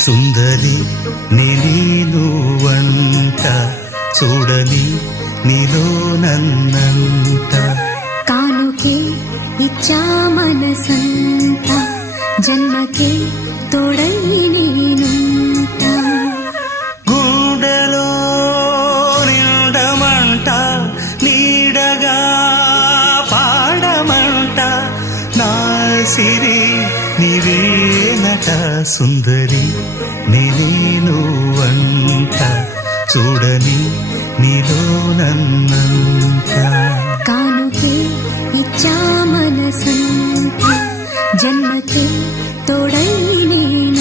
సుందరి నేను వంట చూడని నీలో నన్నంట కానుకే ఇచ్చా మనసంత జన్మకే తోడై నేనుంట గుండెలో నిండమంట నీడగా పాడమంట నా సిరి నీవేనట సుందరి నేను వంట చూడని నీలో నన్నంత కానుకే ఇచ్చా మనసంత జన్మకే తోడై నేను